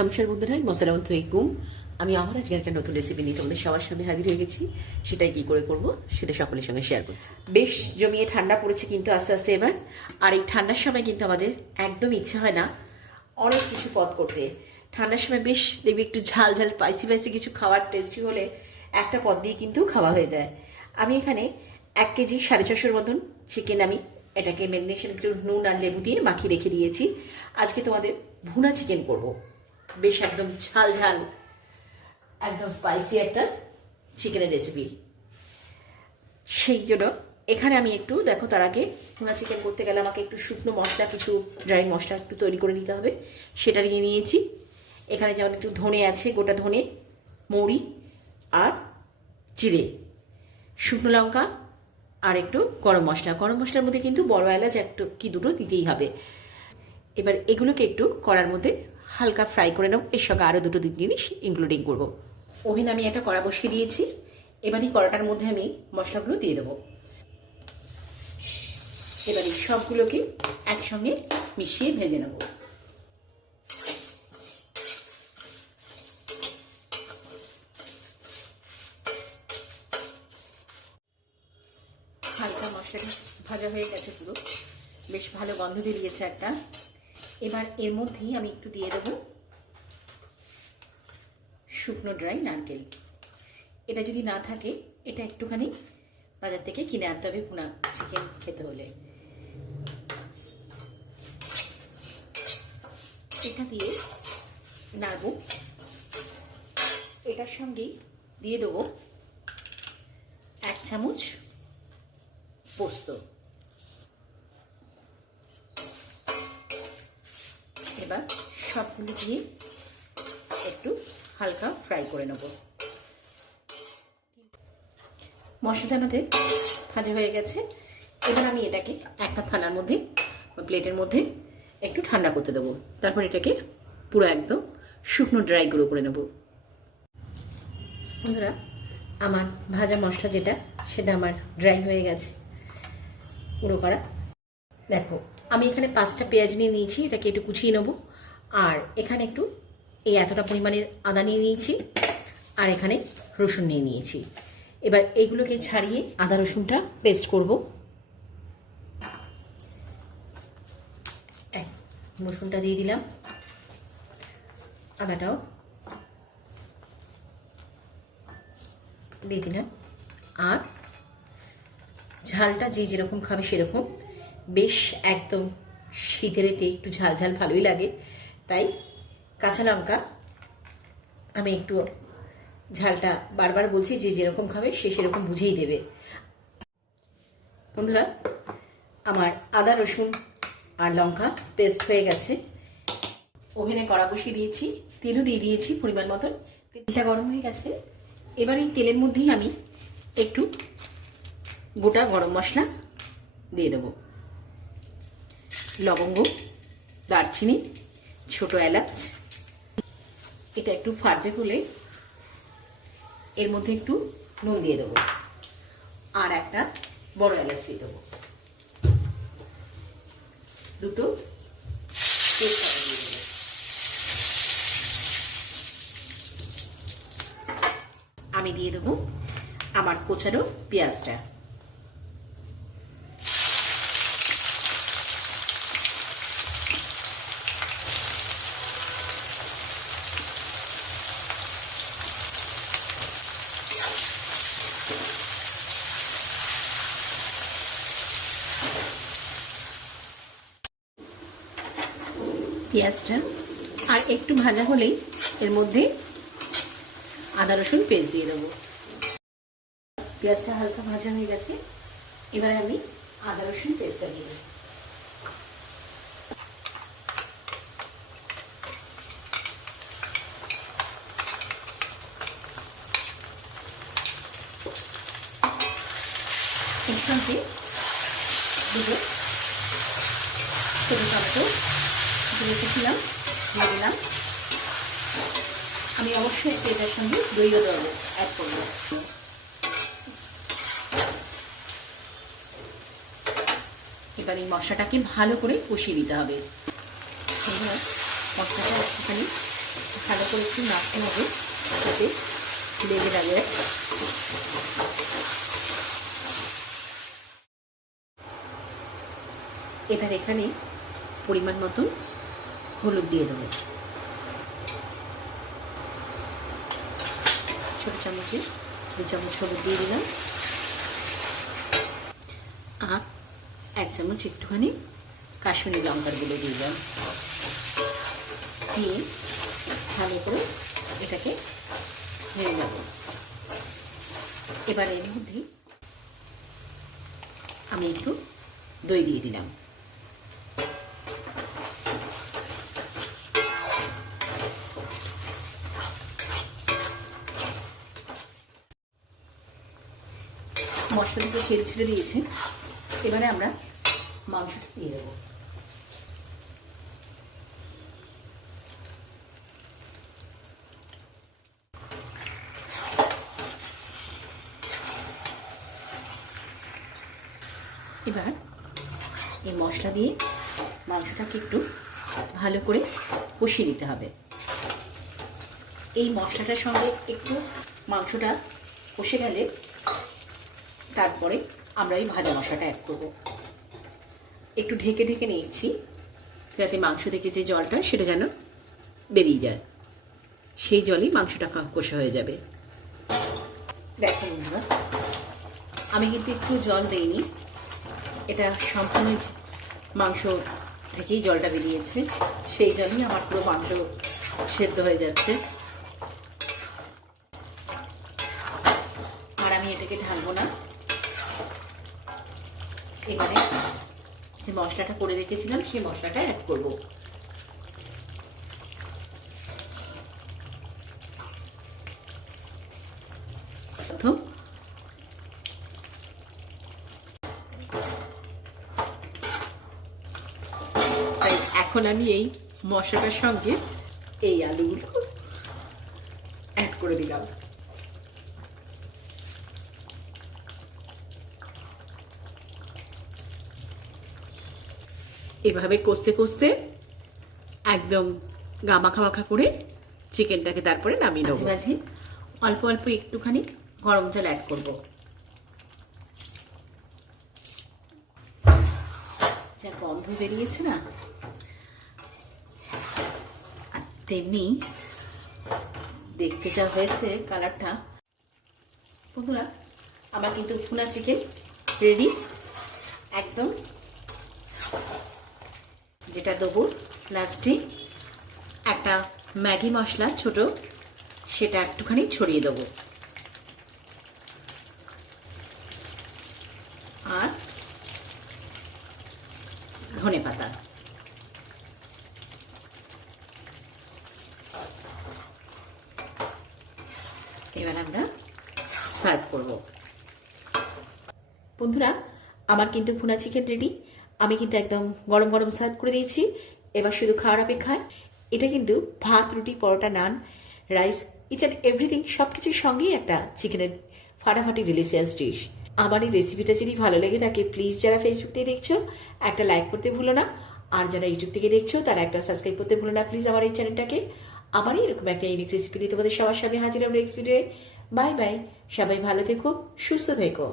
নমস্কার বন্ধুরা, মশালাম থইকুম। আমি আমার আজকে একটা নতুন রেসিপি নিয়ে তোমাদের সবার সামনে হাজির হয়ে গেছি। সেটাই কি করে করব সেটা সকলের সঙ্গে শেয়ার করছি। বেশ জমিয়ে ঠান্ডা পড়েছে কিন্তু আস্তে আস্তে এবার। আর এই ঠান্ডার সময় কিন্তু আমাদের একদম ইচ্ছা হয় না অনেক কিছু পদ করতে। ঠান্ডার সময় বেশ দেখবি একটু ঝাল ঝাল স্পাইসি কিছু খাওয়ার টেস্টি হলে একটা পদ দিয়ে কিন্তু খাওয়া হয়ে যায়। আমি এখানে 1 কেজি 650 মতন চিকেন আমি এটাকে ম্যারিনেশন একটু নুন আর লেবু দিয়ে মাখিয়ে রেখে দিয়েছি। আজকে তোমাদের ভুনা চিকেন করব। বেশ একদম ঝাল ঝাল একদম স্পাইসি একটা চিকেনের রেসিপি। সেই জন্য এখানে আমি একটু দেখো, তার আগে ভুনা চিকেন করতে গেলে আমাকে একটু শুকনো মশলা, কিছু ড্রাই মশলা একটু তৈরি করে নিতে হবে। সেটা নিয়ে নিয়েছি। এখানে যেমন একটু ধনে আছে, গোটা ধনে, মৌরি আর জিরে, শুকনো লঙ্কা আর একটু গরম মশলা। গরম মশলার মধ্যে কিন্তু বড় এলাচ একটু কি দুটো দিতেই হবে। এবার এগুলোকে একটু কড়ার মধ্যে হালকা ফ্রাই করে নেব। এর সঙ্গে আরও দুটো জিনিস ইনক্লুডিং করব। ওভেন আমি একটা কড়া বসিয়ে দিয়েছি। এবার এই কড়াটার মধ্যে আমি মশলাগুলো দিয়ে দেবো। এবার এই সবগুলোকে একসঙ্গে মিশিয়ে ভেজে নেব। হালকা মশলাটা ভাজা হয়ে গেছে, পুরো বেশ ভালো গন্ধ বেরিয়েছে একটা। এবার এর মধ্যেই আমি একটু দিয়ে দেবো শুকনো ড্রাই নারকেল। এটা যদি না থাকে, এটা একটুখানি বাজার থেকে কিনে আনতে হবে ভুনা চিকেন খেতে হলে। এটা দিয়ে নাড়বো। এটার সঙ্গেই দিয়ে দেবো 1 চামচ পোস্ত। এবার সবগুলো দিয়ে একটু হালকা ফ্রাই করে নেব। মশলাটা আমাদের ভাজা হয়ে গেছে। এবার আমি এটাকে একটা থালার মধ্যে বা প্লেটের মধ্যে একটু ঠান্ডা করতে দেবো। তারপর এটাকে পুরো একদম শুকনো ড্রাই গুঁড়ো করে নেব। বন্ধুরা, আমার ভাজা মশলা যেটা, সেটা আমার ড্রাই হয়ে গেছে, গুঁড়ো করা। দেখো, আমি এখানে 5টা পেঁয়াজ নিয়ে নিয়েছি, এটাকে একটু কুচিয়ে নেবো। আর এখানে একটু এতটা পরিমাণের আদা নিয়ে নিয়েছি, আর এখানে রসুন নিয়ে নিয়েছি। এবার এইগুলোকে ছাড়িয়ে আদা রসুনটা পেস্ট করব। রসুনটা দিয়ে দিলাম, আদাটাও দিয়ে দিলাম। আর ঝালটা যে যেরকম খাবে সেরকম। বেশ একদম শীতের এতে একটু ঝাল ঝাল ভালোই লাগে, তাই কাঁচা লঙ্কা আমি একটু ঝালটা বারবার বলছি, যে যেরকম খাবে সে সেরকম বুঝেই দেবে। বন্ধুরা, আমার আদা রসুন আর লঙ্কা পেস্ট হয়ে গেছে। ওভেনে কড়া বসিয়ে দিয়েছি, তেলও দিয়ে দিয়েছি পরিমাণ মতন। তেলটা গরম হয়ে গেছে। এবার এই তেলের মধ্যেই আমি একটু গোটা গরম মশলা দিয়ে দেবো। লবঙ্গ, দারচিনি, ছোট এলাচ। এটা একটু ফাটবে বলে এর মধ্যে একটু নুন দিয়ে দেবো, আর একটা বড় এলাচ দিয়ে দেবো, দুটো তেজপাতা দিয়ে দেবো। আমি দিয়ে দেবো আমার কোচানো পেঁয়াজটা। পেঁয়াজটা আর একটু ভাজা হলেই এর মধ্যে আদা রসুন পেস্ট দিয়ে দেবো। পেঁয়াজটা হালকা ভাজা হয়ে গেছে। এবারে আমি আদা রসুন পেস্টটা দিয়ে দেবো। এর সঙ্গে দুটো ছোটো টমেটো রেখেছিলাম দিয়ে দিলাম। আমি অবশ্যই এটার সঙ্গে দইও দেবো, অ্যাড করবো। এবার এই মশলাটাকে ভালো করে কষিয়ে দিতে হবে। মশলাটা একটুখানি ভালো করে একটু নাড়তে হবে যাতে লেগে না যায়। এবার এখানে পরিমাণ মতন হলুদ দিয়ে দেবো, ছোট চামচে 2 চামচ হলুদ দিয়ে দিলাম, আর 1 চামচ একটুখানি কাশ্মীরি লঙ্কার গুঁড়ো দিয়ে দিলাম, দিয়ে ভালো করে এটাকে ভেজে নেব। এবার এর মধ্যে আমি একটু দই দিয়ে দিলাম, মশলা দুটো ছেড়ে ছেড়ে দিয়েছে। এবারে আমরা মাংসটা দিয়ে দেবো। এবার এই মশলা দিয়ে মাংসটাকে একটু ভালো করে কষিয়ে দিতে হবে। এই মশলাটার সঙ্গে একটু মাংসটা কষে গেলে তারপরে আমরা এই ভাজা মশলাটা অ্যাড করব। একটু ঢেকে ঢেকে নিচ্ছি যাতে মাংস থেকে যে জলটা সেটা যেন বেরিয়ে যায়, সেই জলই মাংসটা কষা হয়ে যাবে। দেখো বন্ধুরা, আমি কিন্তু একটু জল দেইনি, এটা সম্পূর্ণ মাংস থেকেই জলটা বেরিয়েছে, সেই জন্যই আমার পুরো মাংস সেদ্ধ হয়ে যাচ্ছে। আর আমি এটাকে ঢালবো না। এবারে যে মশলাটা করে রেখেছিলাম সেই মশলাটা অ্যাড করব। প্রথম এখন আমি এই মশলাটার সঙ্গে এই আলুগুলো অ্যাড করে দিলাম। এভাবে কষতে কষতে একদম গামাখা মাখা করে চিকেনটাকে তারপরে নামিয়ে নেবো। মাঝে অল্প অল্প একটুখানি গরম জল অ্যাড করব। যা গন্ধ বেরিয়েছে না, আর তেমনি দেখতে যা হয়েছে কালারটা। বন্ধুরা, আমার কিন্তু ভুনা চিকেন রেডি একদম। যেটা দেবো লাস্টে একটা ম্যাগি মশলা ছোট, সেটা একটুখানি ছড়িয়ে দেবো, আর ধনেপাতা। এবার আমরা সার্ভ করব। বন্ধুরা, আমার কিন্তু ভুনা চিকেন রেডি। আমি কিন্তু একদম গরম গরম সার্ভ করে দিয়েছি। এবার শুধু খাওয়ার অপেক্ষায়। এটা কিন্তু ভাত, রুটি, পরোটা, নান, রাইস, ইচ অ্যান্ড এভরিথিং সব কিছুর সঙ্গেই একটা চিকেনের ফাটাফাটি ডিলিশিয়াস ডিশ। আমার এই রেসিপিটা যদি ভালো লেগে থাকে, প্লিজ যারা ফেসবুক থেকে দেখছো একটা লাইক করতে ভুলো না, আর যারা ইউটিউব থেকে দেখছো তারা একটা সাবস্ক্রাইব করতে ভুলো না প্লিজ আমার এই চ্যানেলটাকে। আমারই এরকম একটা ইউনিক রেসিপি নিয়ে তোমাদের সবার সামনে হাজির আমরা নেক্সট ভিডিওয়ে। বাই বাই, সবাই ভালো থেকো, সুস্থ থেকো।